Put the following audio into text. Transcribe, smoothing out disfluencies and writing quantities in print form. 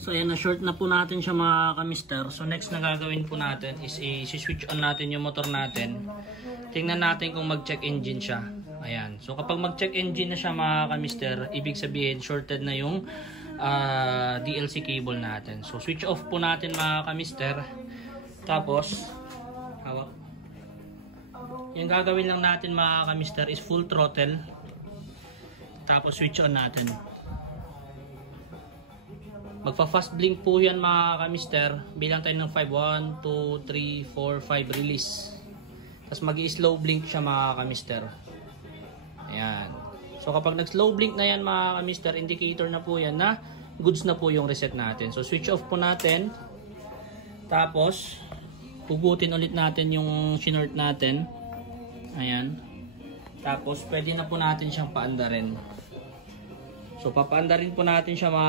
So ayan, na-short na po natin siya mga kamister. So next na gagawin po natin is i-switch on natin yung motor natin. Tingnan natin kung mag-check engine siya. Ayan. So kapag mag-check engine na siya mga kamister, ibig sabihin shorted na yung DLC cable natin. So switch off po natin mga kamister. Tapos, hawak. Yung gagawin lang natin mga kamister is full throttle. Tapos switch on natin. Magpa-fast blink po yan mga kamister. Bilang tayo ng 5, 1, 2, 3, 4, 5 release. Tapos mag-i-slow blink siya mga kamister. Ayan. So kapag nag-slow blink na yan mga kamister, indicator na po yan na goods na po yung reset natin. So switch off po natin. Tapos pugutin ulit natin yung sinort natin. Ayan. Tapos pwede na po natin siyang paandarin. So papaandarin po natin siya mga